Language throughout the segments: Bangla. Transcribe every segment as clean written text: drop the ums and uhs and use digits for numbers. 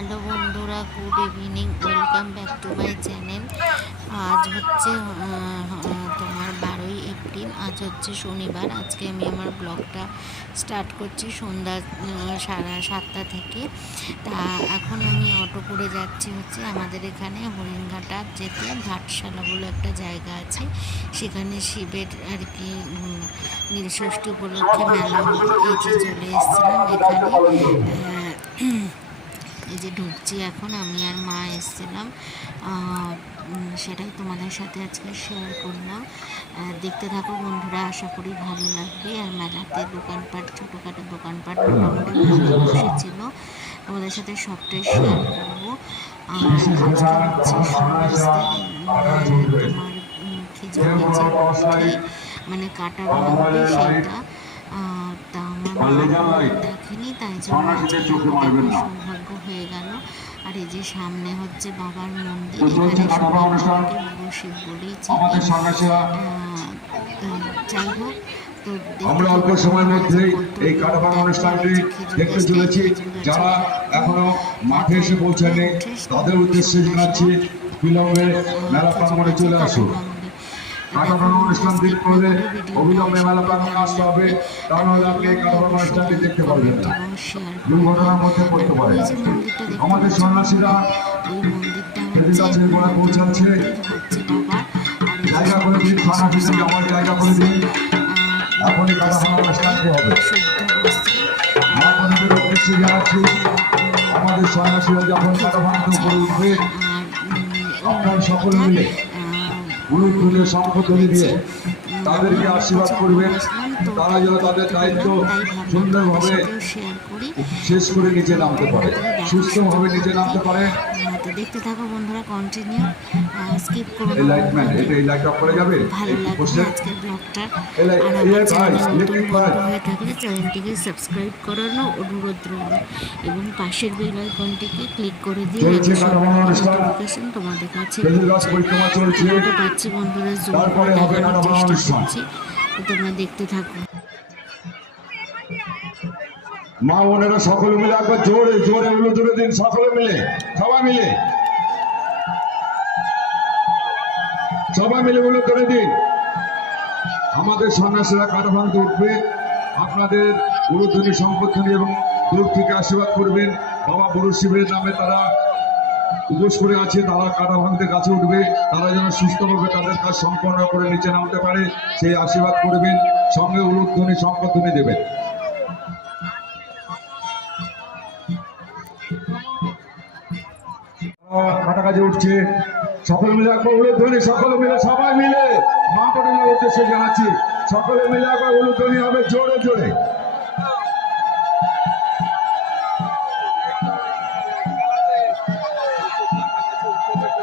হ্যালো বন্ধুরা, good evening, welcome back to my channel. আজ হচ্ছে তোমার 12ই এপ্রিল। আজ হচ্ছে শনিবার। আজকে আমি আমার ব্লগটা স্টার্ট করছি সন্ধ্যা 7:30 থেকে। তা এখন আমি অটো করে যাচ্ছি হচ্ছে আমাদের এখানে হরিণঘাটা যেতে ঘাটশালা বলে একটা জায়গা আছে, সেখানে শিবের আর কি নীলষষ্ঠী উপলক্ষে মেলা হবে। এই যে চলে এসেছিলাম এখানে, এই যে ঢুকছি এখন। আমি আর মা এসেছিলাম, সেটাই তোমাদের সাথে আজকে শেয়ার করলাম। দেখতে থাকো বন্ধুরা, আশা করি ভালো লাগবে। আর মেলাতে দোকানপাট, ছোটোখাটো দোকানপাট মোটামুটি ভালো বসেছিল, তোমাদের সাথে সবটাই শেয়ার করবো। আর আজকে হচ্ছে সন্ধ্যাস্তে তোমার খেজুর গাছের মানে কাটা ভাঙবে সেইটা। তা আমার মা দেখেনি, তাই জন্য আজকে দেখার সৌভাগ্য হয়ে গেল। আর এই যে সামনে হচ্ছে বাবার মন্দির, এখানে বাবাকে বড় শিব বলেই চিনি। যাই হোক, তো আমরা অল্প সময়ের মধ্যে এই কাটাভাঙা অনুষ্ঠানটি দেখতে চলেছি। যারা এখনো মাঠে এসে পৌঁছায়নি তাদের উদ্দেশ্যে জানাচ্ছি বিলম্বে মেলা প্রাঙ্গণে চলে আসুন। কাটাভাঙা অনুষ্ঠান দিন করলে অবিলম্বে মেলা প্রাঙ্গণে আসতে হবে, তা নাহলে আপনি এই কাটাভাঙা অনুষ্ঠানটি দেখতে পারবেন না, দুর্ঘটনার মধ্যে পড়তে পারে। আমাদের সন্ন্যাসীরা গাছের গোড়ায় পৌঁছাচ্ছে। জায়গা করে দিন, সন্ন্যাসীদের আমার জায়গা করে দিন। এখনই কাটাভাঙা অনুষ্ঠানটি হবে। আপনাদের উদ্দেশ্যে জানাচ্ছি, আমাদের সন্ন্যাসীরা যখন কাটাভাঙার উপরে উঠবে, আপনারা সকলে মিলে গুরুত্বপূর্ণ সম্পত্তি দিয়ে তাদেরকে আশীর্বাদ করবেন। তারা যেন তাদের দায়িত্ব সুন্দরভাবে শেষ করে নিচে নামতে পারে, সুস্থভাবে নিচে নামতে পারে। দেখতে থাকো বন্ধুরা, কন্টিনিউ, স্কিপ করো এই লাইটম্যান, এই লাইট অফ করে যাবে। ভালো লাগবে আজকের ব্লগটা। আর আমার চ্যানেলে নতুন বন্ধু হয়ে থাকলে চ্যানেলটিকে সাবস্ক্রাইব করানো অনুরোধ রইল এবং পাশের বেল আইকনটিকে ক্লিক করে দিয়ে নোটিফিকেশন তোমাদের কাছে পাচ্ছি। বন্ধুরা জুম করে দেখানোর চেষ্টা করছি, তোমরা দেখতে থাকো। মা বোনেরা সকলে মিলে একবার জোরে জোরে হলো জোরে দিন, সকলে মিলে, সবাই মিলে, সবাই মিলে হলো জোরে দিন। আমাদের সন্ন্যাসীরা কাটা ভাঙতে উঠবে, আপনাদের গুরুধ্বনি সম্পত্তি এবং দূর থেকে আশীর্বাদ করবেন। বাবা বুড়ো শিবের নামে তারা উপোস করে আছে, তারা কাটা ভাঙতে গাছে উঠবে, তারা যেন সুস্থভাবে তাদের কাজ সম্পন্ন করে নিচে নামতে পারে সেই আশীর্বাদ করবেন, সঙ্গে উলুধ্বনি সম্পত্তি দেবেন। কাটা কাজে উঠছে, সকলে মিলে একবার উলুধ্বনি, সকলে মিলে, সবাই মিলে মা বোনের উদ্দেশ্যে জানাচ্ছি, সকলে মিলে একবার উলুধ্বনি হবে জোরে জোরে।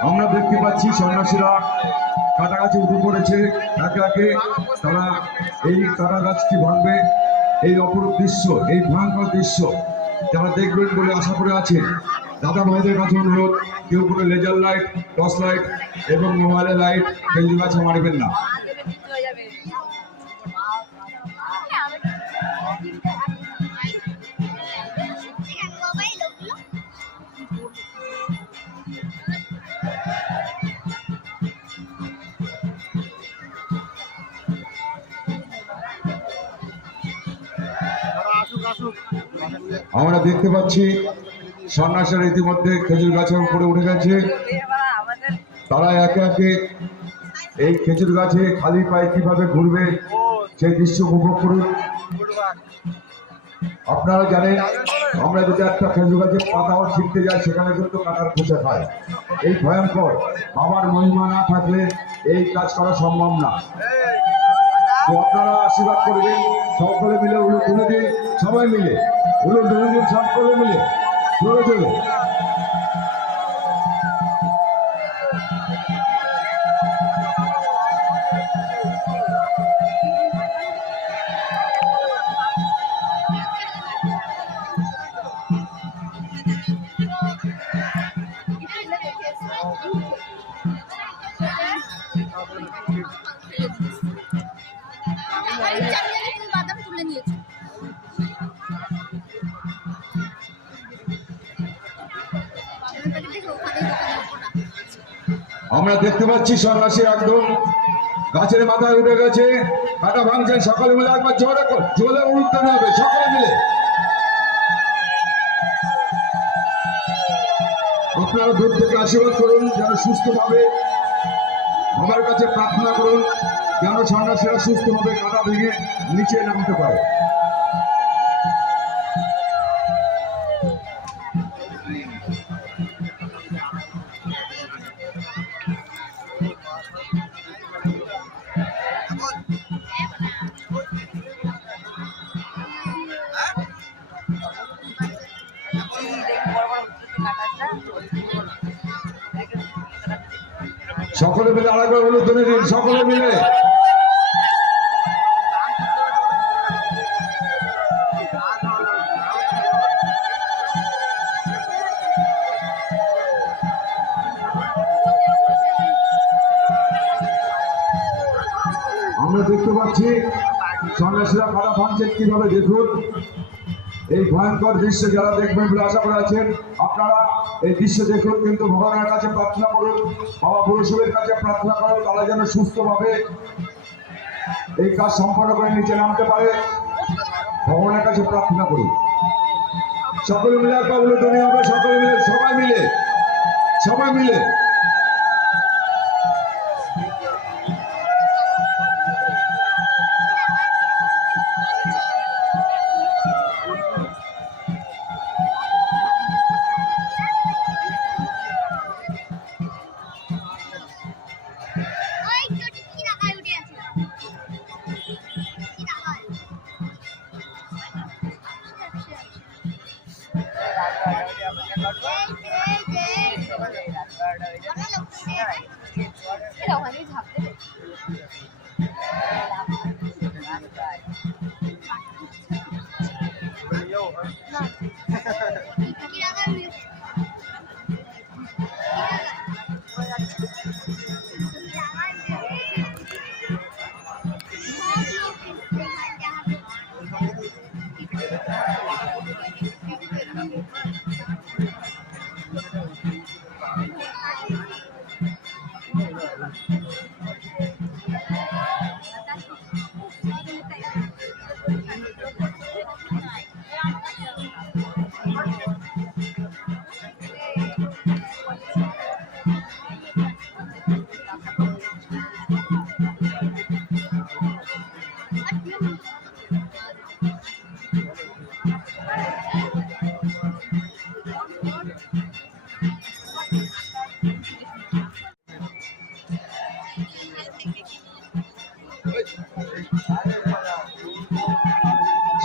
আমরা দেখতে পাচ্ছি সন্ন্যাসীরা কাটা গাছে উঠে পড়েছে একে একে। তারা এই কাটা গাছটি ভাঙবে। এই অপরূপ দৃশ্য, এই ভয়ঙ্কর দৃশ্য যারা দেখবেন বলে আশা করে আছেন, দাদা ভাইদের কাছে অনুরোধ, কেউ কোনো লেজার লাইট, টর্চ লাইট এবং মোবাইলের লাইট খেজুর গাছে মারবেন না। আমরা দেখতে পাচ্ছি সন্ন্যাসীরা ইতিমধ্যে খেজুর গাছের উপরে উঠে গেছে। তারা একে একে এই খেজুর গাছে খালি পায়ে কিভাবে ঘুরবে সেই দৃশ্য উপভোগ করুন। আপনারা জানেন, আমরা যদি একটা খেজুর গাছে পাতাও ছিঁড়তে যাই, সেখানে কিন্তু কাটার খোঁচা খায়। এই ভয়ঙ্কর বাবার মহিমা না থাকলে এই কাজ করা সম্ভব না। তো আপনারা আশীর্বাদ করবেন, সকলে মিলে উলু ধরে দিন, সবাই মিলে উলু ধরে দিন, সকলে মিলে জোরে জোরে। বাদাম তুলে নিয়েছি। আমরা দেখতে পাচ্ছি সন্ন্যাসী একদম গাছের মাথায় উঠে গেছে, কাটা ভাঙছেন। সকলে মিলে একবার জোরে জোরে উঠতে হবে, সকলে মিলে। আপনারা দূর থেকে আশীর্বাদ করুন যেন সুস্থভাবে, বাবার কাছে প্রার্থনা করুন যেন সন্ন্যাসীরা সুস্থভাবে কাটা ভেঙে নিচে নামতে পারে। সকলে মিলে আরেকবার উলুধ্বনি দিন, সকলে মিলে। আমরা দেখতে পাচ্ছি সন্ন্যাসীরা কাটা ভাঙছেন কিভাবে, দেখুন। এই ভয়ঙ্কর দৃশ্য যারা দেখবেন বলে আশা করে আছেন, আপনারা এই দৃশ্য দেখুন, কিন্তু ভগবানের কাছে প্রার্থনা করুন, বাবা পুরুষের কাছে প্রার্থনা করুন, তারা যেন সুস্থভাবে এই কাজ সম্পন্ন করে নিচে নামতে পারে। ভগবানের কাছে প্রার্থনা করুন। সকলে মিলে একটা উলুধ্বনি হবে, সকলে মিলে, সবাই মিলে, সবাই মিলে।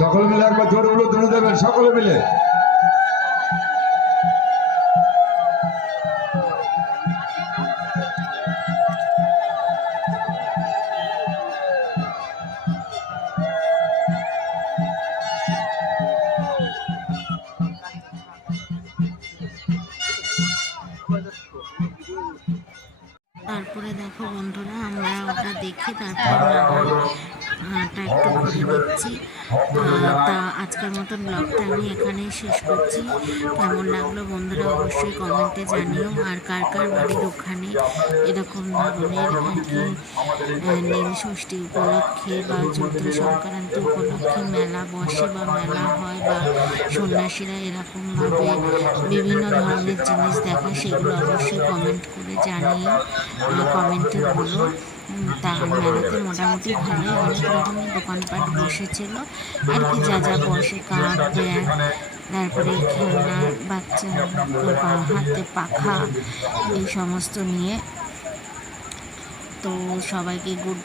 সকলে মিলে একবার জোরে উলুধ্বনি দেবেন, সকলে মিলে। তারপরে দেখো বন্ধুরা, আমরা ওটা দেখে তারপর হাঁটা একটু ঘুরে নিচ্ছি। তা আজকের মতন ব্লগটা আমি এখানেই শেষ করছি। কেমন লাগলো বন্ধুরা অবশ্যই কমেন্টে জানিও। আর কার কার বাড়ির ওখানে এরকম ধরনের আর কি নীল ষষ্ঠী উপলক্ষে বা চৈত্র সংক্রান্তি উপলক্ষে মেলা বসে বা মেলা হয়, বা সন্ন্যাসীরা এরকমভাবে বিভিন্ন ধরনের জিনিস দেখায়, সেগুলো অবশ্যই কমেন্ট করে জানিও, কমেন্টে বলো। তার মেলাতে মোটামুটি ভালোই অনেক রকমের দোকানপাট বসেছিল আর কি, যা যা বসে কাঠ, ব্যাগ, তারপরে খেলনা, বাচ্চা হাতে পাখা, এই সমস্ত নিয়ে। তো সবাইকে গুড